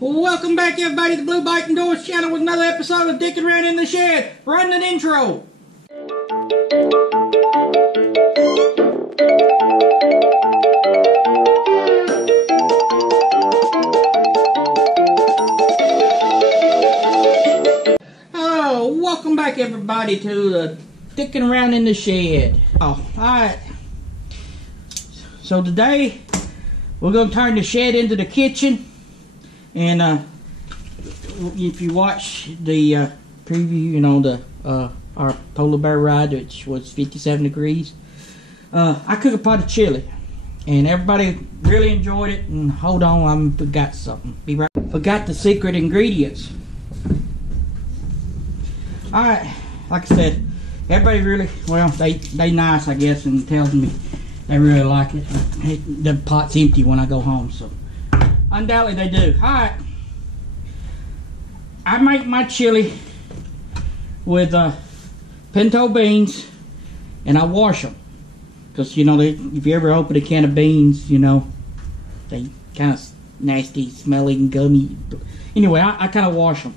Welcome back, everybody, to the Blue Bike Doors channel with another episode of Dickin Around in the Shed. Run an intro. Oh, welcome back, everybody, to the Dickin Around in the Shed. Oh, alright. So today, we're going to turn the shed into the kitchen. And if you watch the preview, you know, our polar bear ride, which was 57 degrees, I cooked a pot of chili, and everybody really enjoyed it. And hold on, I forgot something. Forgot the secret ingredients. All right, like I said, everybody really, well, they nice, I guess, and tells me they really like it. The pot's empty when I go home, so. Undoubtedly they do. Alright. I make my chili with pinto beans, and I wash them. Because, you know, if you ever open a can of beans, you know, they kind of nasty, smelly, and gummy. Anyway, I kind of wash them,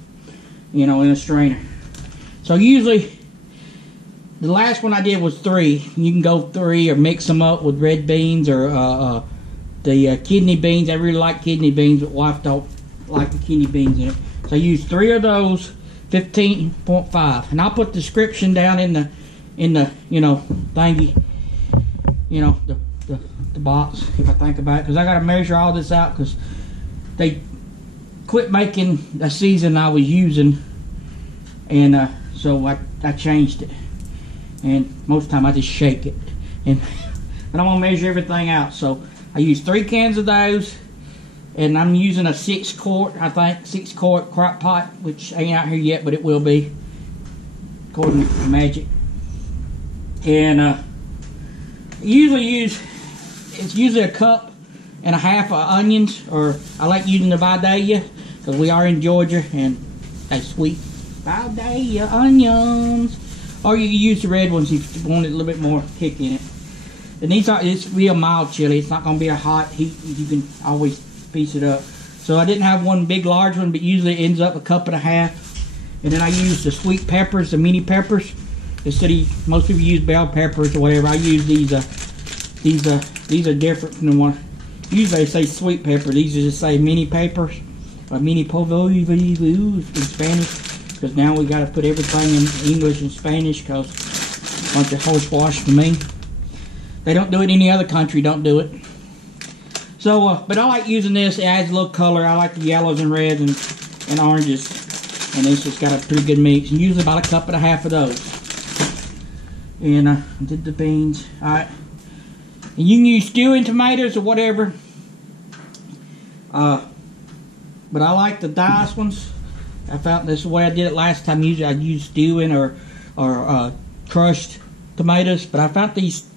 you know, in a strainer. So usually, the last one I did was 3. You can go 3 or mix them up with red beans or the kidney beans. I really like kidney beans, but wife don't like the kidney beans in it. So I use 3 of those, 15.5, and I'll put the description down in the you know, thingy, you know, the box, if I think about it, because I got to measure all this out, because they quit making the season I was using, and so I changed it, and most of the time I just shake it, but I'm gonna measure everything out. So I use 3 cans of those, and I'm using a 6-quart, I think, 6-quart crock pot, which ain't out here yet, but it will be, according to Magic. And it's usually a cup and a half of onions, or I like using the vadala, because we are in Georgia, and they sweet vadala onions. Or you can use the red ones if you want a little bit more kick in it. And it's real mild chili. It's not going to be a hot heat. You can always piece it up. So I didn't have one big large one, but usually it ends up a cup and a half. And then I use the sweet peppers, the mini peppers. Instead of, most people use bell peppers or whatever. I use these are different from the one. Usually they say sweet pepper. These just say mini peppers, or mini polvo in Spanish. Because now we got to put everything in English and Spanish, because a bunch of horse wash to me. They don't do it in any other country, don't do it. So, but I like using this. It adds a little color. I like the yellows and reds and oranges. And this has got a pretty good mix. And usually about a cup and a half of those. And I did the beans. Alright. And you can use stewing tomatoes or whatever. But I like the diced ones. I found this is the way I did it last time. Usually I use stewing or crushed tomatoes. But I found these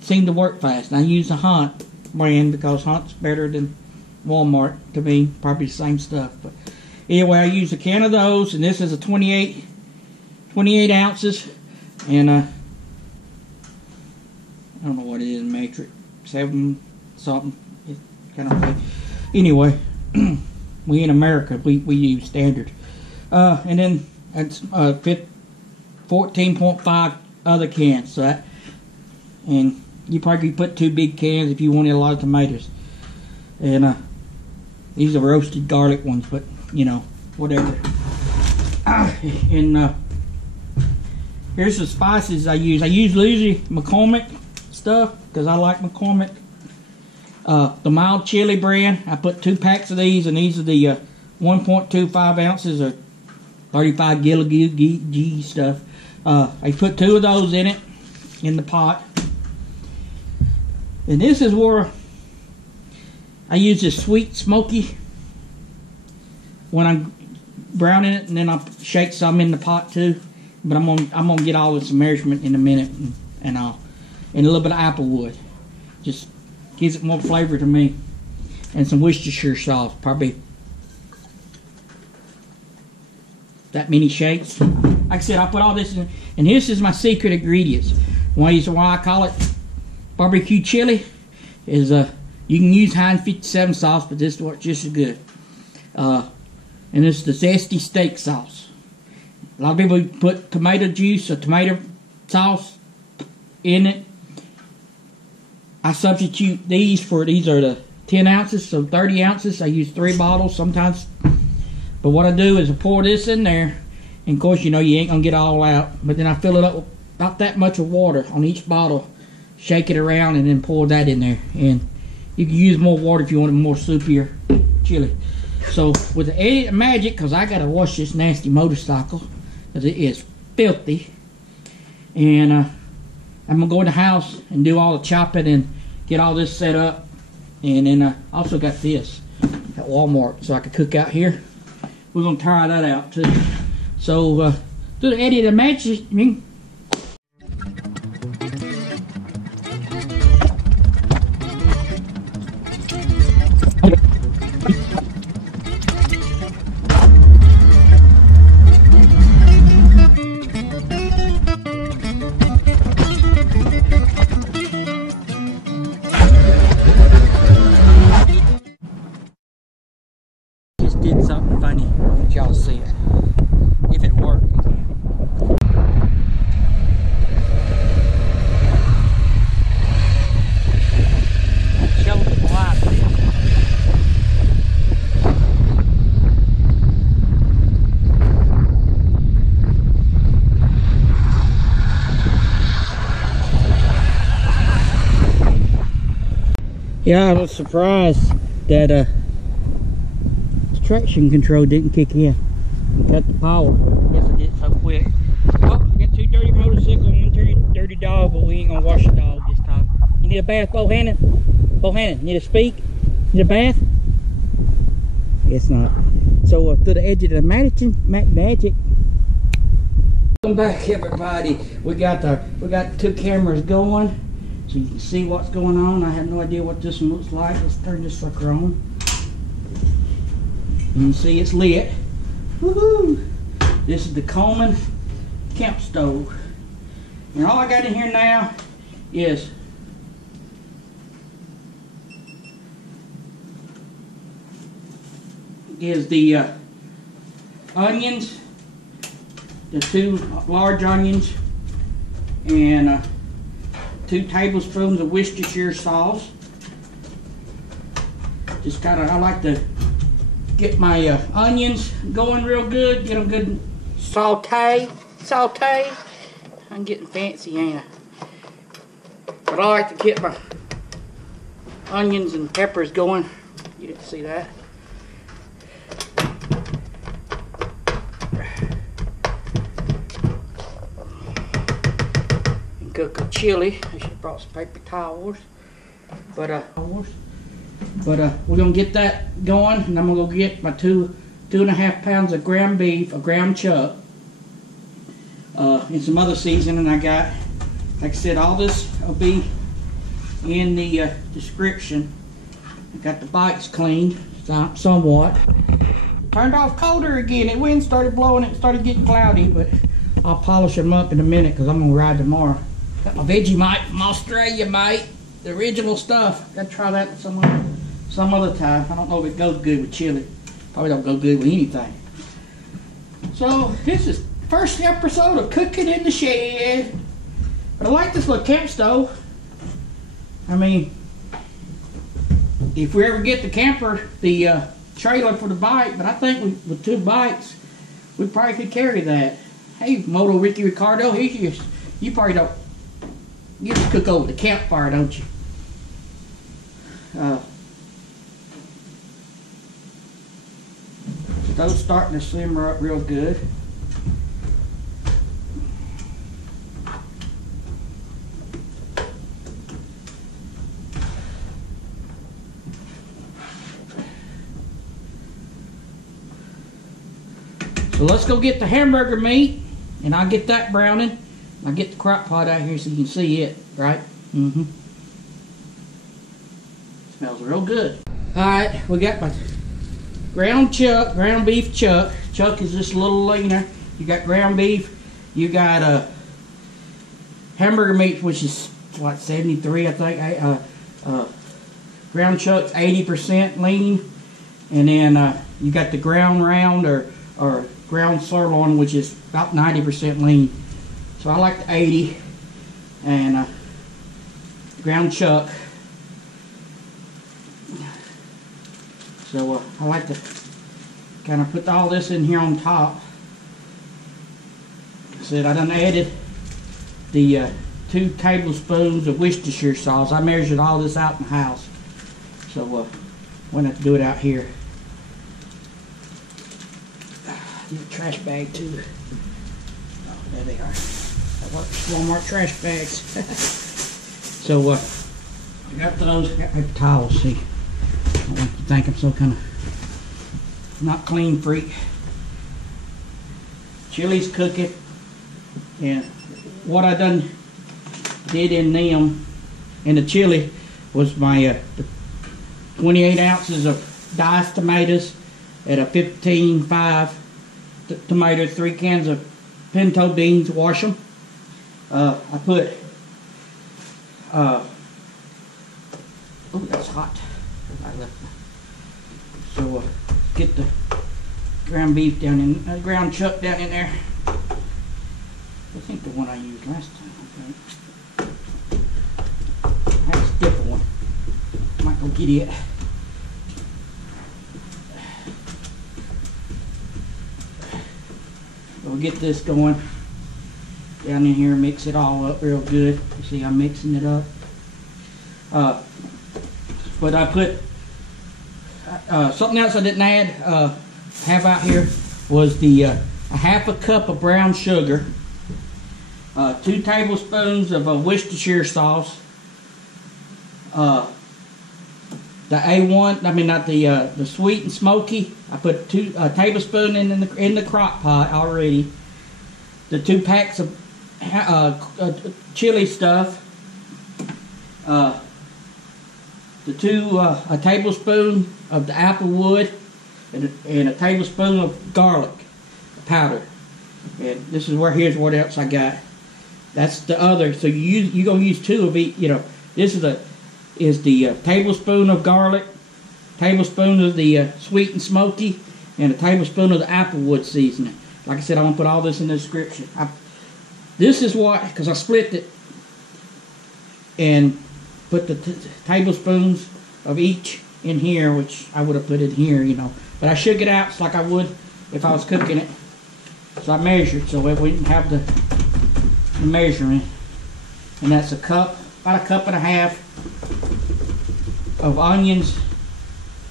seem to work fast. And I use the Hunt brand because Hunt's better than Walmart to me. Probably the same stuff. But anyway, I use a can of those, and this is a 28 ounces. And I don't know what it is in metric, 7 something. It's kind of like, anyway, we in America we use standard. And then that's 14.5 other cans. So that. And you probably put 2 big cans if you wanted a lot of tomatoes. And these are roasted garlic ones, but you know, whatever. And here's the spices I use. I use usually McCormick stuff because I like McCormick. The mild chili brand. I put 2 packs of these, and these are the 1.25 ounces or 35 G stuff. I put 2 of those in it in the pot. And this is where I use this sweet&smokey when I'm browning it, and then I'll shake some in the pot too. But I'm gonna get all this measurement in a minute, and a little bit of Applewood, just gives it more flavor to me, and some Worcestershire sauce, probably that many shakes. Like I said, I put all this in, and this is my secret ingredients. Why I call it barbecue chili is you can use Heinz 57 sauce, but this works just as good. And it's the Zestiy steak sauce. A lot of people put tomato juice or tomato sauce in it. I substitute these are the 10 ounces, so 30 ounces. I use 3 bottles sometimes. But what I do is I pour this in there. And of course, you know, you ain't gonna get all out. But then I fill it up with about that much of water on each bottle. Shake it around and then pour that in there. And you can use more water if you want it more soupier chili. So with the edit magic, because I gotta wash this nasty motorcycle because it is filthy. And I'm gonna go in the house and do all the chopping and get all this set up. And then I also got this at Walmart so I can cook out here. We're gonna try that out too. So do the edit magic. Just did something funny. I want y'all to see it. If it worked. Show the light. Yeah, I was surprised that the traction control didn't kick in. Cut the power. I guess it did so quick. Oh, got 2 dirty motorcycles and 1 dirty dog, but we ain't gonna wash the dog this time. You need a bath, Bohannon? Bohannon, need to speak? Need a bath? Guess not. So through the edge of the magic. Welcome back, everybody. We got 2 cameras going, so you can see what's going on. I have no idea what this one looks like. Let's turn this sucker on. You can see it's lit. Woohoo! This is the Coleman camp stove. And all I got in here now is the onions, the 2 large onions, and 2 tablespoons of Worcestershire sauce. Just kind of, I like to get my onions going real good, get them good saute. I'm getting fancy, ain't I? But I like to get my onions and peppers going. You didn't see that. And cook a chili. I should have brought some paper towels. But we're gonna get that going, and I'm gonna go get my 2.5 pounds of ground beef, a ground chuck, and some other seasoning I got. Like I said, all this will be in the description. I got the bikes cleaned somewhat. Turned off colder again. The wind started blowing. It started getting cloudy, but I'll polish them up in a minute because I'm gonna ride tomorrow. Got my Vegemite from Australia, mate. The original stuff. Gotta try that some other time. I don't know if it goes good with chili. Probably don't go good with anything. So this is the first episode of Cooking in the Shed. But I like this little camp stove. I mean, if we ever get the camper, the trailer for the bike, but I think with 2 bikes, we probably could carry that. Hey, Moto Ricky Ricardo, you probably don't. You just cook over the campfire, don't you? Stove's starting to simmer up real good. So let's go get the hamburger meat, and I'll get that browning. I'll get the crock pot out here so you can see it, right? Mm-hmm. Smells real good. Alright, we got my ground beef chuck. Chuck is just a little leaner. You got ground beef. You got hamburger meat, which is what, 73, I think. Ground chuck's 80% lean. And then you got the ground round or ground sirloin, which is about 90% lean. So I like the 80, and ground chuck. So I like to kind of put all this in here on top. Like I said, I done added the 2 tablespoons of Worcestershire sauce. I measured all this out in the house, so we're gonna have to do it out here. Need a trash bag too. Oh, there they are. That works. Walmart trash bags. So I got those. I got my towels. See, I don't want you to think I'm so kind of not clean freak. Chili's cooking, and what I done did in them in the chili was my 28 ounces of diced tomatoes at a 15.5 tomatoes, 3 cans of pinto beans. Wash them. I put oh, that's hot. So get the ground beef down in ground chuck down in there. I think the one I used last time. I have a different one. Might go get it. We'll get this going down in here, mix it all up real good. You see I'm mixing it up. But I put something else I didn't add, have out here was the a half a cup of brown sugar, 2 tablespoons of Worcestershire sauce, the A1, I mean not the sweet and smoky. I put 2 tablespoon in the crock pot already. The 2 packs of chili stuff. A tablespoon of the Applewood, and a tablespoon of garlic powder. And this is here's what else I got. That's the other. So you're gonna use 2 of each. You know, this is the tablespoon of garlic, tablespoon of the sweet and smoky, and a tablespoon of the Applewood seasoning. Like I said, I'm gonna put all this in the description. This is what, because I split it and put the tablespoons of each in here, which I would have put it here, you know. But I shook it out just like I would if I was cooking it. So I measured so that we didn't have the measurement. And that's a cup, about a cup and a half of onions,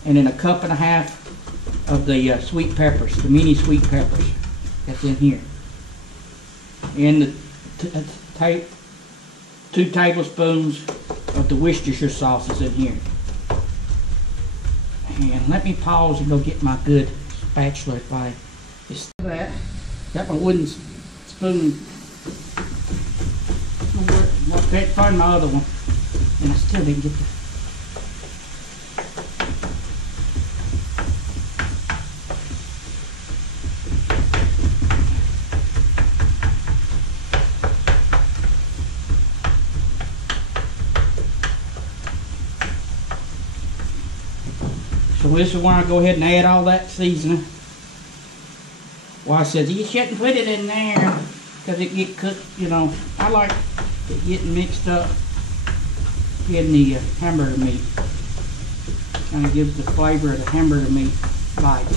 and then a cup and a half of the sweet peppers, the mini sweet peppers. That's in here. And the 2 tablespoons of the Worcestershire sauce is in here. And let me pause and go get my good spatula if I just that. Got my wooden spoon. I can't find my other one, and I still didn't get the. So this is where I go ahead and add all that seasoning. Well, I said you shouldn't put it in there because it get cooked. You know, I like it getting mixed up in the hamburger meat. Kind of gives the flavor of the hamburger meat bite.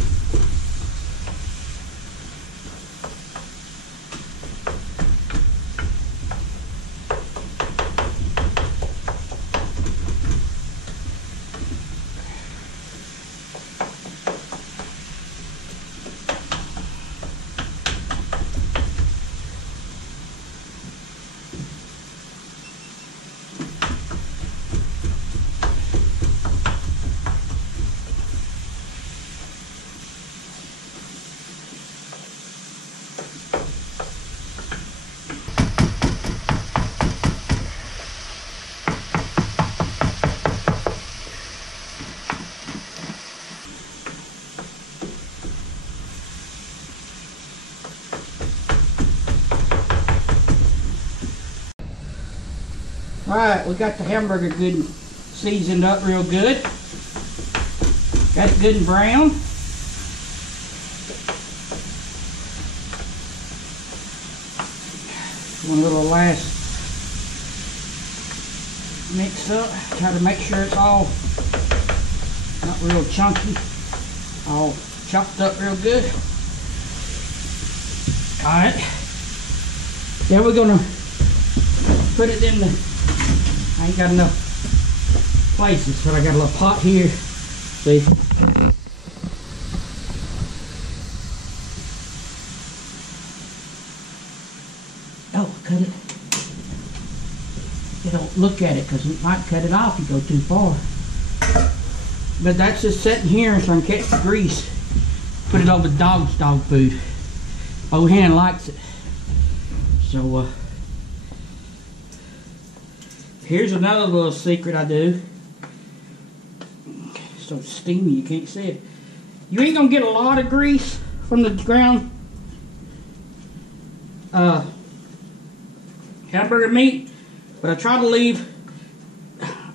Alright, we got the hamburger good seasoned up real good. Got it good and brown. One little last mix up. Try to make sure it's all not real chunky. All chopped up real good. Alright. Then we're gonna put it in the, I ain't got enough places, but I got a little pot here. See? Oh, cut it. You don't look at it because it might cut it off if you go too far. But that's just sitting here so I can catch the grease. Put it over the dog's dog food. Old Hen likes it. So, here's another little secret I do. It's so steamy you can't see it. You ain't gonna get a lot of grease from the ground hamburger meat, but I try to leave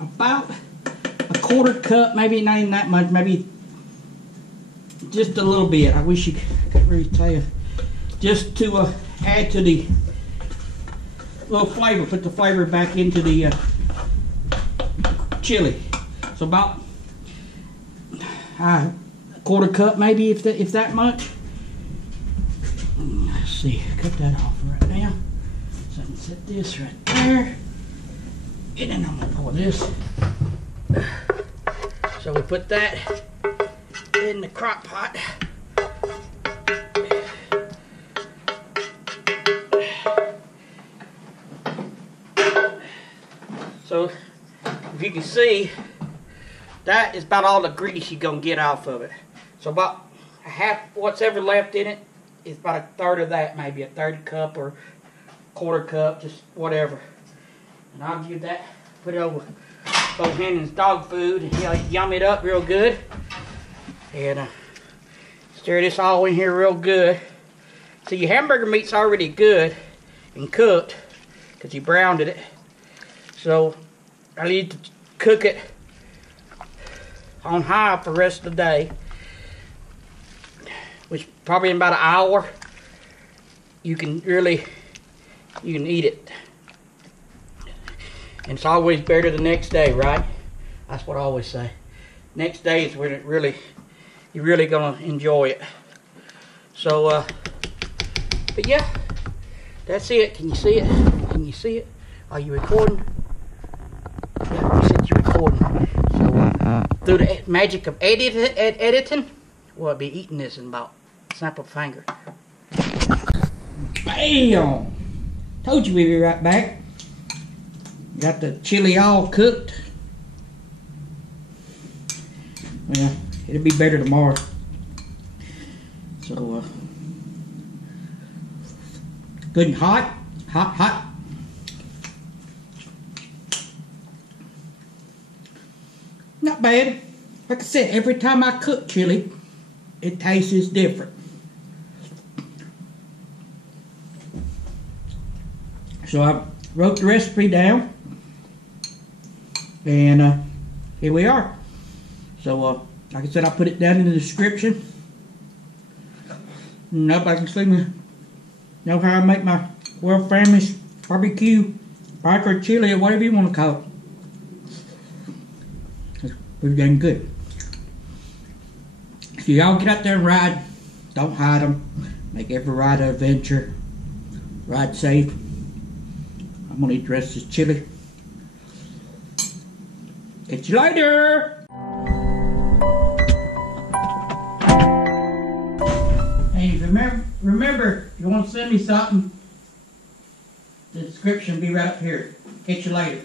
about a quarter cup, maybe not even that much, maybe just a little bit. I wish you could really tell you. Just to add to the little flavor, put the flavor back into the chili. So about a quarter cup, maybe, if that much. Let's see, cut that off right now. So I can set this right there, and then I'm gonna pour this. So we put that in the crock pot. So, if you can see, that is about all the grease you're going to get off of it. So about half, what's ever left in it, is about a third of that, maybe a third cup or quarter cup, just whatever. And I'll give that, put it over Old Hen's dog food, and he'll yum it up real good. And stir this all in here real good. See, your hamburger meat's already good and cooked, because you browned it. So, I need to cook it on high for the rest of the day, which probably in about an hour, you can eat it. And it's always better the next day, right? That's what I always say. Next day is when you're really gonna enjoy it. So, but yeah, that's it. Can you see it? Can you see it? Are you recording? Yeah, you said you're recording. So, through the magic of editing, we'll be eating this in about a snap of a finger. Bam! Told you we'd be right back. Got the chili all cooked. Well, it'll be better tomorrow. So, good and hot. Hot, hot. Not bad. Like I said, every time I cook chili, it tastes different. So I wrote the recipe down, and here we are. So like I said, I'll put it down in the description. Nobody can see me. Know how I make my world famous barbecue, biker chili, or whatever you want to call it. It's pretty dang good. So y'all get out there and ride. Don't hide them. Make every ride an adventure. Ride safe. I'm gonna eat the rest of this chili. Catch you later. Hey, remember, if you want to send me something, the description will be right up here. Catch you later.